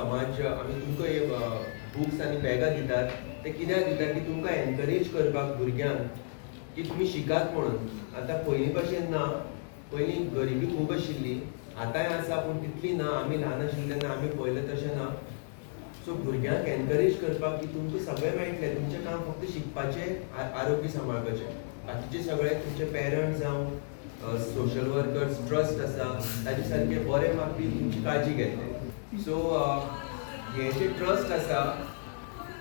समाज आमी तुमकां बुक्स आनी बॅगां दितात ते कित्याक दितात की तुमकां एनकरेज करपाक भुरग्यांक की तुमी शिकात म्हणून। आतां पयलीं भशेन ना, पयलीं गरिबी खूब आशिल्ली, आतांय आसा पूण तितली ना। आमी ल्हान आशिल्ले तेन्ना आमी पळयलें तशें ना। सो भुरग्यांक एनकरेज करपाक की तुमकां सगळें मेळटलें, तुमचें काम फक्त शिकपाचें, आरोग्य सांबाळपाचें। बाकीचे सगळे तुमचे पेरंट्स जावं सोशल वर्कर्स ट्रस्ट आसा ताचे सारके बरे मागपी तुमची काळजी घेतले। सो हे जे ट्रस्ट आसा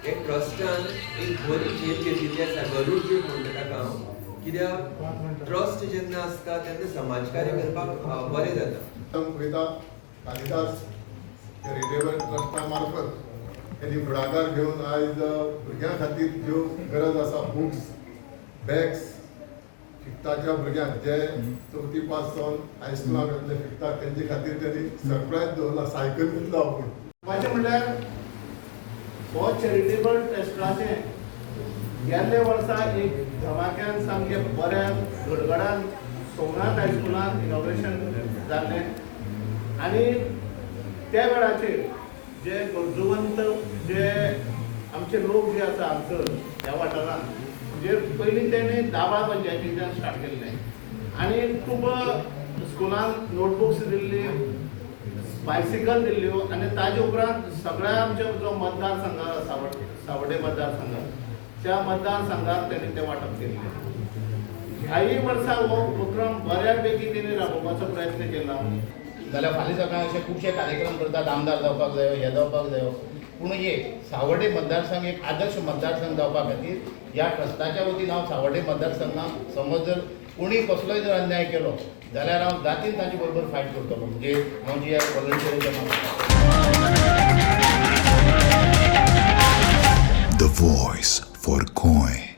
हे ट्रस्टान एक बरी झेप घेतिल्ली आसा, गरूड झेप म्हणटा ताका हांव, कित्याक ट्रस्ट जेन्ना आसता तेन्ना समाजकार्य करपाक बरें जाता। पळयता कालिदास चॅरिटेबल ट्रस्टा मार्फत त्यांनी फुडाकार घेवन आयज भुरग्यां खातीर ज्यो गरज आसा बुक्स बॅग्स फिफ्ताच्या भुरग्यांक जे 4थी पास जावन हायस्कुलाक येतले फिफ्ताक तेंचे खातीर त्यांनी सरप्रायज दवरला, सायकल दितलो आपूण। माझे म्हणल्यार हो चॅरिटेबल ट्रस्टाचे गेल्ले वर्सा एक धमाक्यान सामके बऱ्या गडगडान सोमनाथ हायस्कुलान इनॉग्रेशन जाल्लें आनी त्या वेळाचेर जे गरजूवंत जे आमचे लोक जे आसा हांगसर ह्या वाठारांत जे पयलीं तेणी दाबाळ पंचायतींतल्यान स्टार्ट केल्लें आनी खूब स्कुलान नोटबुक्स दिल्ली, बायसिकल दिल्ल्यो आनी ताजे उपरांत सगळ्या आमच्या जो मतदारसंघ आसा सावड्डे मतदारसंघ त्या मतदारसंघात तेणी ते वांटप केल्लें। ह्याय वर्सा हो उपक्रम बऱ्या पैकी तेणी राबोवपाचो प्रयत्न केला। जाल्यार फाल्यां सकाळीं अशे खुबशे कार्यक्रम करतात, आमदार जावपाक जायो, हे जावपाक जायो, पूण एक सावड्डे मतदारसंघ एक आदर्श मतदारसंघ जावपा खातीर ह्या ट्रस्टाच्या वतीन हांव सावड्डे मतदारसंघाक समज जर कोणी कसलोय जर अन्याय केलो जाल्यार हांव जातीन ताचे बरोबर फायट करतलो, म्हणजे हांव जी वॉलंटियरीचें The voice for Coin.